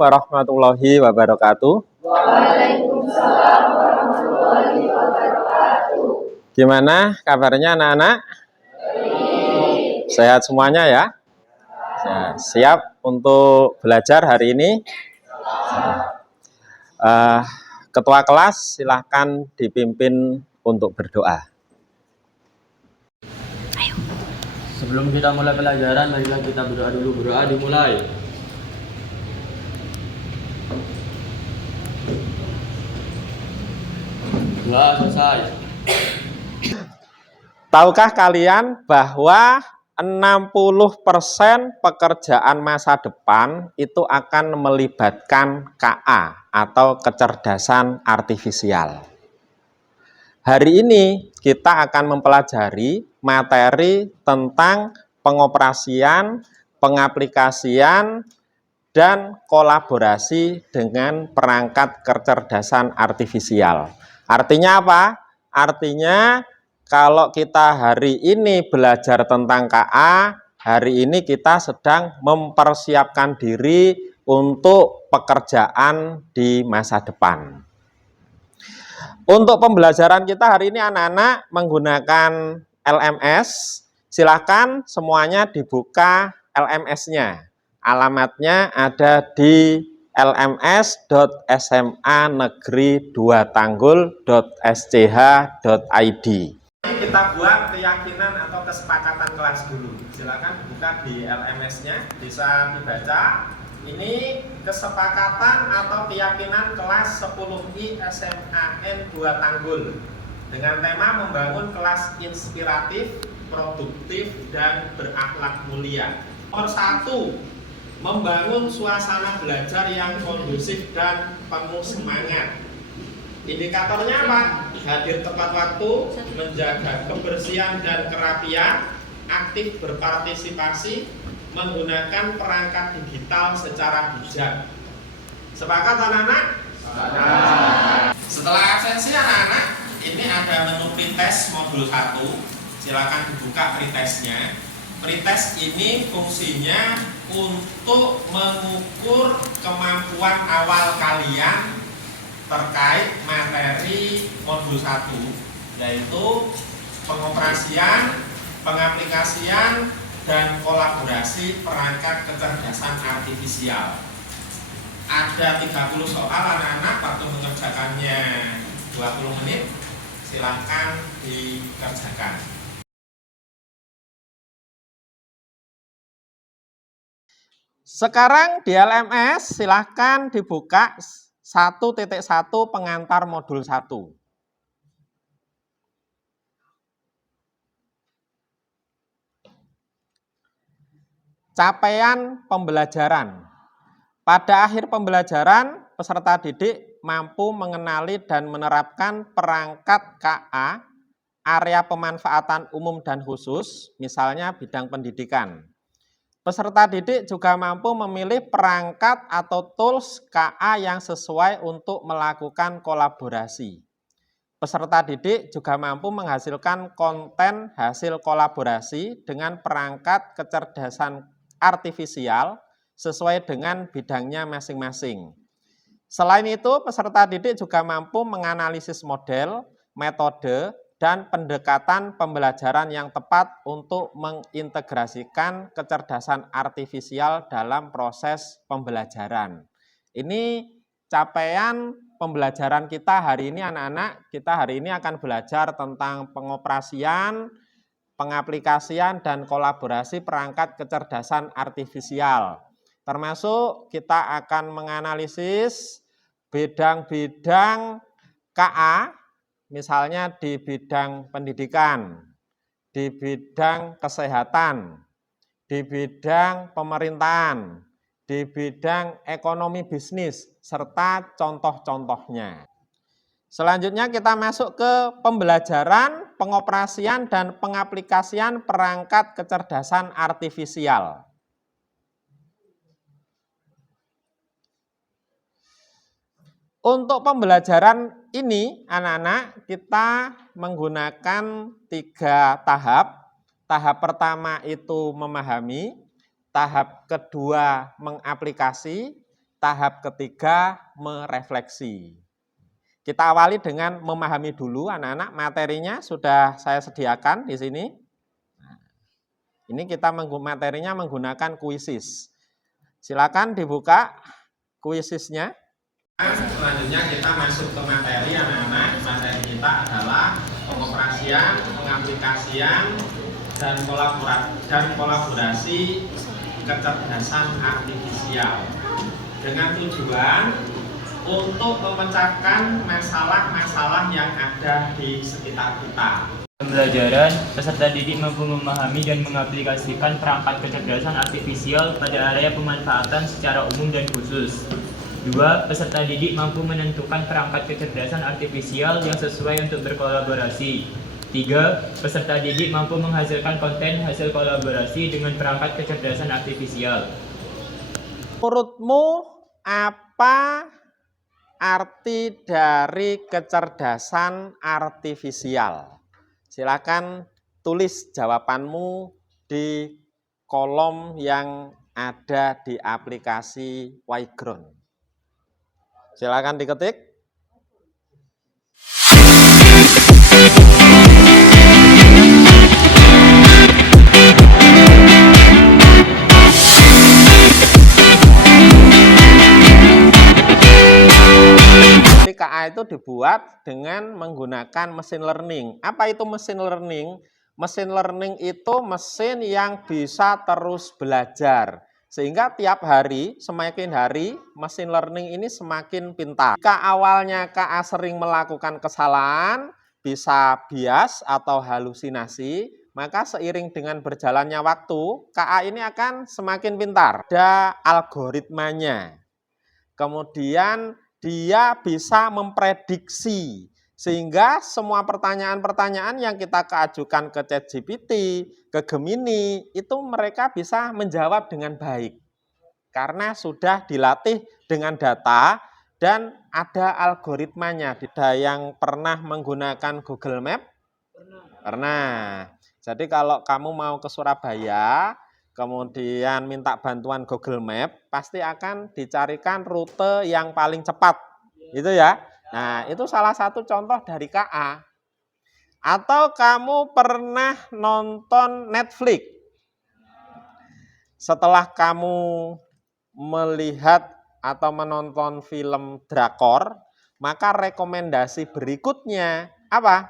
warahmatullahi wabarakatuh. Waalaikumsalam warahmatullahi wabarakatuh. Gimana kabarnya anak-anak? Sehat semuanya ya? Siap untuk belajar hari ini? Ketua kelas silahkan dipimpin untuk berdoa. Sebelum kita mulai pelajaran, marilah kita berdoa dulu. Berdoa dimulai. Doa selesai. Tahukah kalian bahwa 60% pekerjaan masa depan itu akan melibatkan KA atau kecerdasan artifisial. Hari ini kita akan mempelajari materi tentang pengoperasian, pengaplikasian, dan kolaborasi dengan perangkat kecerdasan artifisial. Artinya apa? Artinya kalau kita hari ini belajar tentang KA, hari ini kita sedang mempersiapkan diri untuk pekerjaan di masa depan. Untuk pembelajaran kita hari ini anak-anak menggunakan LMS. Silahkan semuanya dibuka LMS-nya. Alamatnya ada di lms.sma-negeri2tanggul.sch.id. Kita buat keyakinan atau kesepakatan kelas dulu. Silakan buka di LMS-nya, bisa dibaca. Ini kesepakatan atau keyakinan kelas 10I SMAN 2 Tanggul dengan tema membangun kelas inspiratif, produktif, dan berakhlak mulia. Nomor 1, membangun suasana belajar yang kondusif dan penuh semangat. Indikatornya apa? Hadir tepat waktu, menjaga kebersihan dan kerapian, aktif berpartisipasi, menggunakan perangkat digital secara bijak. Sepakat anak-anak? Setelah absensi anak-anak, ini ada menu pretest modul 1. Silakan dibuka pretestnya. Pretest ini fungsinya untuk mengukur kemampuan awal kalian terkait materi modul 1, yaitu pengoperasian, pengaplikasian, dan kolaborasi perangkat kecerdasan artifisial. Ada 30 soal anak-anak, waktu mengerjakannya 20 menit. Silahkan dikerjakan. Sekarang di LMS silahkan dibuka 1.1 pengantar modul 1. Capaian pembelajaran. Pada akhir pembelajaran, peserta didik mampu mengenali dan menerapkan perangkat KA, area pemanfaatan umum dan khusus, misalnya bidang pendidikan. Peserta didik juga mampu memilih perangkat atau tools KA yang sesuai untuk melakukan kolaborasi. Peserta didik juga mampu menghasilkan konten hasil kolaborasi dengan perangkat kecerdasan artifisial sesuai dengan bidangnya masing-masing. Selain itu, peserta didik juga mampu menganalisis model, metode, dan pendekatan pembelajaran yang tepat untuk mengintegrasikan kecerdasan artifisial dalam proses pembelajaran. Ini capaian pembelajaran kita hari ini anak-anak. Kita hari ini akan belajar tentang pengoperasian, pengaplikasian, dan kolaborasi perangkat kecerdasan artifisial. Termasuk kita akan menganalisis bidang-bidang KA, misalnya di bidang pendidikan, di bidang kesehatan, di bidang pemerintahan, di bidang ekonomi bisnis, serta contoh-contohnya. Selanjutnya kita masuk ke pembelajaran, pengoperasian, dan pengaplikasian perangkat kecerdasan artifisial. Untuk pembelajaran ini, anak-anak, kita menggunakan 3 tahap. Tahap pertama itu memahami, tahap kedua mengaplikasi, tahap ketiga merefleksi. Kita awali dengan memahami dulu anak-anak, materinya sudah saya sediakan di sini. Ini kita materinya menggunakan kuisis. Silakan dibuka kuisisnya. Selanjutnya kita masuk ke materi anak-anak. Materi kita adalah pengoperasian, pengaplikasian, dan kolaborasi kecerdasan artifisial dengan tujuan untuk memecahkan masalah-masalah yang ada di sekitar kita. Pembelajaran, peserta didik mampu memahami dan mengaplikasikan perangkat kecerdasan artifisial pada area pemanfaatan secara umum dan khusus. 2. Peserta didik mampu menentukan perangkat kecerdasan artifisial yang sesuai untuk berkolaborasi. 3. Peserta didik mampu menghasilkan konten hasil kolaborasi dengan perangkat kecerdasan artifisial. Menurutmu apa arti dari kecerdasan artifisial? Silakan tulis jawabanmu di kolom yang ada di aplikasi Yground. Silakan diketik. KA itu dibuat dengan menggunakan mesin learning. Apa itu mesin learning? Mesin learning itu mesin yang bisa terus belajar. Sehingga tiap hari, semakin hari, mesin learning ini semakin pintar. Jika awalnya KA sering melakukan kesalahan, bisa bias atau halusinasi, maka seiring dengan berjalannya waktu, KA ini akan semakin pintar. Ada algoritmanya. Kemudian dia bisa memprediksi, sehingga semua pertanyaan-pertanyaan yang kita ajukan ke ChatGPT, ke Gemini, itu mereka bisa menjawab dengan baik. Karena sudah dilatih dengan data dan ada algoritmanya. Ada yang pernah menggunakan Google Map? Pernah. Jadi kalau kamu mau ke Surabaya, kemudian minta bantuan Google Map, pasti akan dicarikan rute yang paling cepat. Itu ya. Nah, itu salah satu contoh dari KA. Atau kamu pernah nonton Netflix. Setelah kamu melihat atau menonton film drakor, maka rekomendasi berikutnya apa?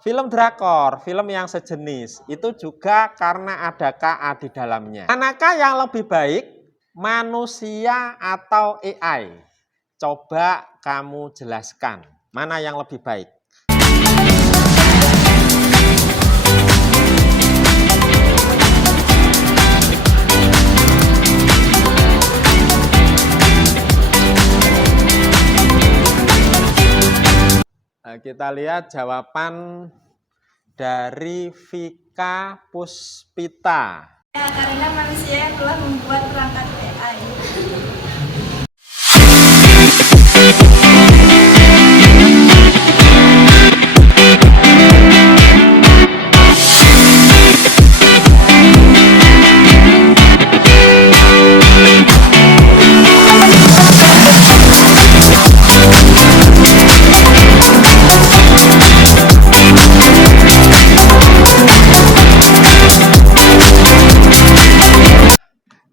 Film drakor, film yang sejenis, itu juga karena ada KA di dalamnya. Manakah yang lebih baik, manusia atau AI? Coba kamu jelaskan, mana yang lebih baik? Nah, kita lihat jawaban dari Vika Puspita. Ya, karena manusia yang telah membuat perangkat AI.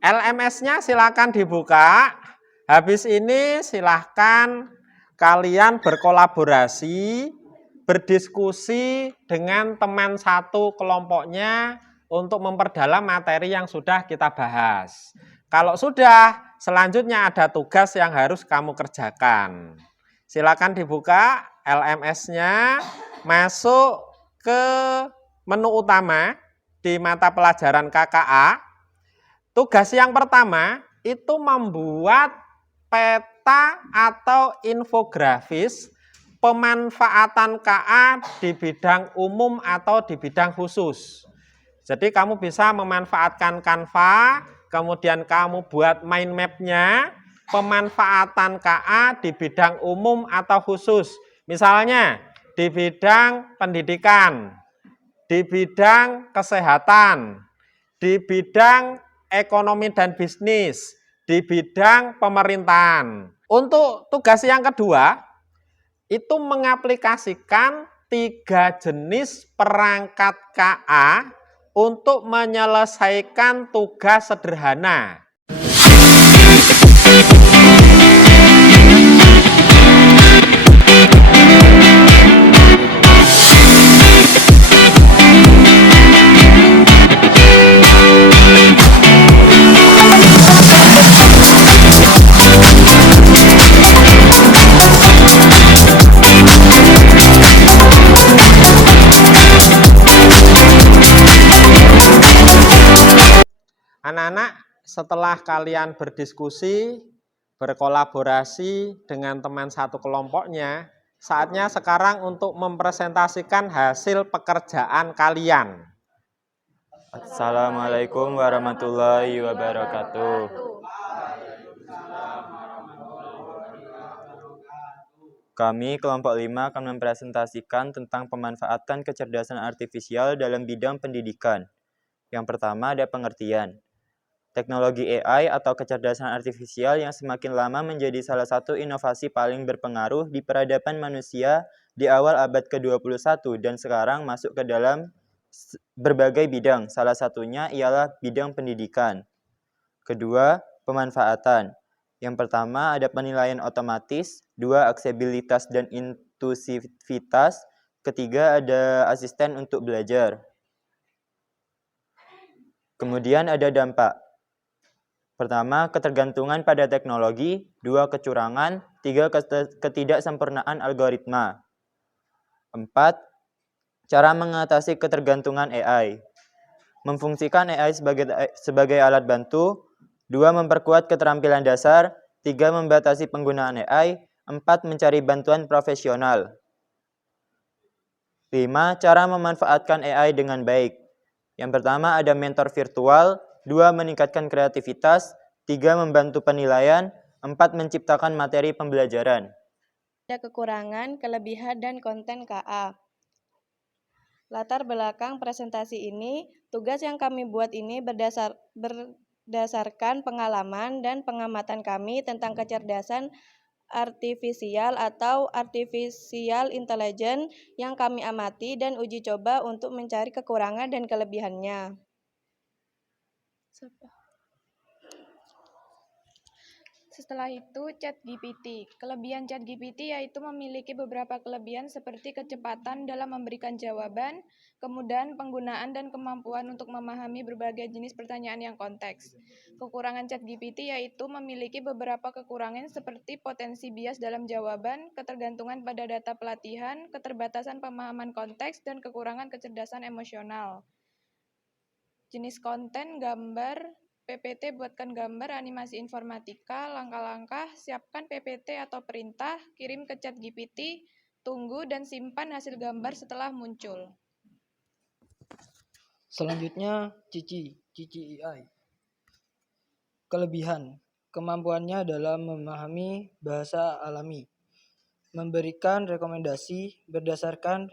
LMS-nya silakan dibuka. Habis ini silakan kalian berkolaborasi, berdiskusi dengan teman satu kelompoknya untuk memperdalam materi yang sudah kita bahas. Kalau sudah, selanjutnya ada tugas yang harus kamu kerjakan. Silakan dibuka LMS-nya, masuk ke menu utama di mata pelajaran KKA. Tugas yang pertama itu membuat peta atau infografis pemanfaatan KA di bidang umum atau di bidang khusus. Jadi kamu bisa memanfaatkan Canva, kemudian kamu buat mind map-nya, pemanfaatan KA di bidang umum atau khusus. Misalnya di bidang pendidikan, di bidang kesehatan, di bidang ekonomi dan bisnis, di bidang pemerintahan. Untuk tugas yang kedua, itu mengaplikasikan 3 jenis perangkat KA untuk menyelesaikan tugas sederhana. Anak-anak, setelah kalian berdiskusi, berkolaborasi dengan teman satu kelompoknya, saatnya sekarang untuk mempresentasikan hasil pekerjaan kalian. Assalamualaikum warahmatullahi wabarakatuh. Kami kelompok 5 akan mempresentasikan tentang pemanfaatan kecerdasan artifisial dalam bidang pendidikan. Yang pertama ada pengertian. Teknologi AI atau kecerdasan artifisial yang semakin lama menjadi salah satu inovasi paling berpengaruh di peradaban manusia di awal abad ke-21 dan sekarang masuk ke dalam berbagai bidang. Salah satunya ialah bidang pendidikan. Kedua, pemanfaatan. Yang pertama ada penilaian otomatis, 2 aksesibilitas dan inklusivitas, ketiga ada asisten untuk belajar. Kemudian ada dampak. Pertama, ketergantungan pada teknologi, 2 kecurangan, 3 ketidaksempurnaan algoritma. 4, cara mengatasi ketergantungan AI. Memfungsikan AI sebagai alat bantu, 2 memperkuat keterampilan dasar, 3 membatasi penggunaan AI, 4 mencari bantuan profesional. 5, cara memanfaatkan AI dengan baik. Yang pertama ada mentor virtual, 2 meningkatkan kreativitas, 3 membantu penilaian, 4 menciptakan materi pembelajaran. Ada kekurangan, kelebihan, dan konten KA. Latar belakang presentasi ini, tugas yang kami buat ini berdasarkan pengalaman dan pengamatan kami tentang kecerdasan artifisial atau artificial intelligence yang kami amati dan uji coba untuk mencari kekurangan dan kelebihannya. Setelah itu, ChatGPT. Kelebihan ChatGPT yaitu memiliki beberapa kelebihan seperti kecepatan dalam memberikan jawaban, kemudahan penggunaan dan kemampuan untuk memahami berbagai jenis pertanyaan yang konteks. Kekurangan ChatGPT yaitu memiliki beberapa kekurangan seperti potensi bias dalam jawaban, ketergantungan pada data pelatihan, keterbatasan pemahaman konteks, dan kekurangan kecerdasan emosional. Jenis konten, gambar, PPT buatkan gambar, animasi informatika, langkah-langkah, siapkan PPT atau perintah, kirim ke ChatGPT, tunggu dan simpan hasil gambar setelah muncul. Selanjutnya, Cici AI. Kelebihan, kemampuannya dalam memahami bahasa alami, memberikan rekomendasi berdasarkan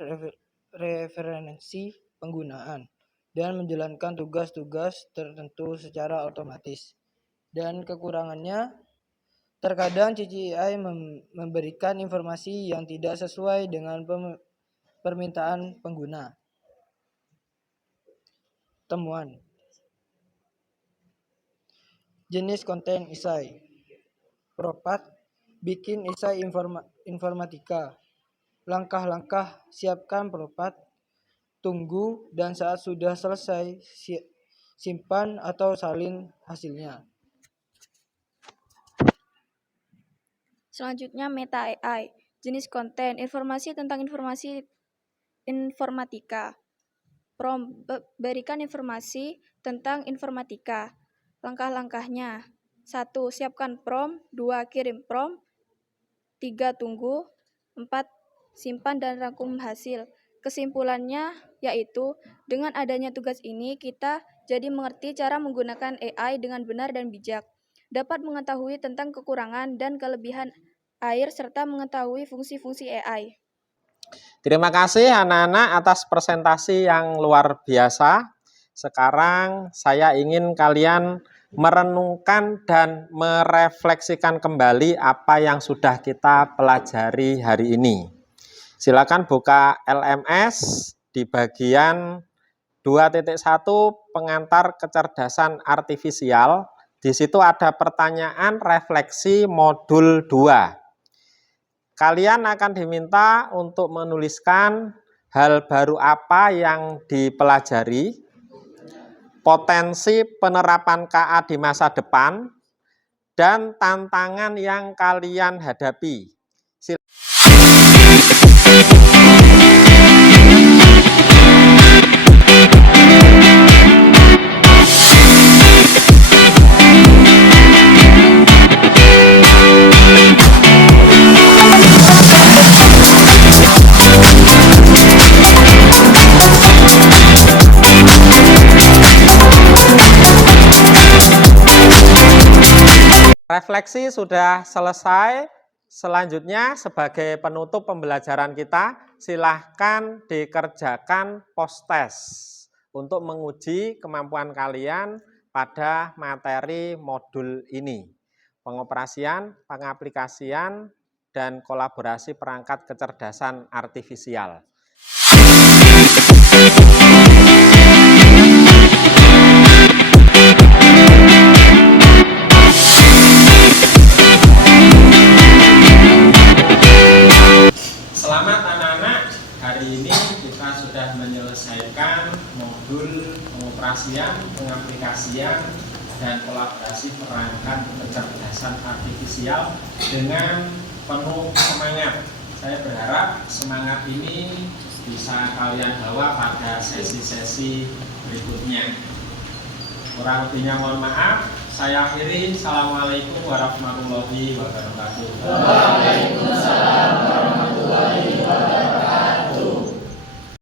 referensi penggunaan, dan menjalankan tugas-tugas tertentu secara otomatis. Dan kekurangannya, terkadang Cici AI memberikan informasi yang tidak sesuai dengan permintaan pengguna. Temuan. Jenis konten esai. Propat, bikin esai informatika. Langkah-langkah, siapkan propat. Tunggu, dan saat sudah selesai, simpan atau salin hasilnya. Selanjutnya Meta AI, jenis konten, informasi tentang informasi informatika. Berikan informasi tentang informatika. Langkah-langkahnya, 1. Siapkan prompt, 2. Kirim prompt, 3. Tunggu, 4. Simpan dan rangkum hasil. Kesimpulannya yaitu, dengan adanya tugas ini, kita jadi mengerti cara menggunakan AI dengan benar dan bijak, dapat mengetahui tentang kekurangan dan kelebihan air, serta mengetahui fungsi-fungsi AI. Terima kasih anak-anak atas presentasi yang luar biasa. Sekarang saya ingin kalian merenungkan dan merefleksikan kembali apa yang sudah kita pelajari hari ini. Silakan buka LMS di bagian 2.1 pengantar kecerdasan artifisial. Di situ ada pertanyaan refleksi modul 2. Kalian akan diminta untuk menuliskan hal baru apa yang dipelajari, potensi penerapan KA di masa depan, dan tantangan yang kalian hadapi. Refleksi sudah selesai. Selanjutnya sebagai penutup pembelajaran kita, silahkan dikerjakan post-test untuk menguji kemampuan kalian pada materi modul ini. Pengoperasian, pengaplikasian, dan kolaborasi perangkat kecerdasan artifisial. Selamat anak-anak, hari ini kita sudah menyelesaikan modul pengoperasian, pengaplikasian, dan kolaborasi perangkat kecerdasan artifisial dengan penuh semangat. Saya berharap semangat ini bisa kalian bawa pada sesi-sesi berikutnya. Kurang lebihnya mohon maaf. Saya akhiri. Assalamualaikum warahmatullahi wabarakatuh.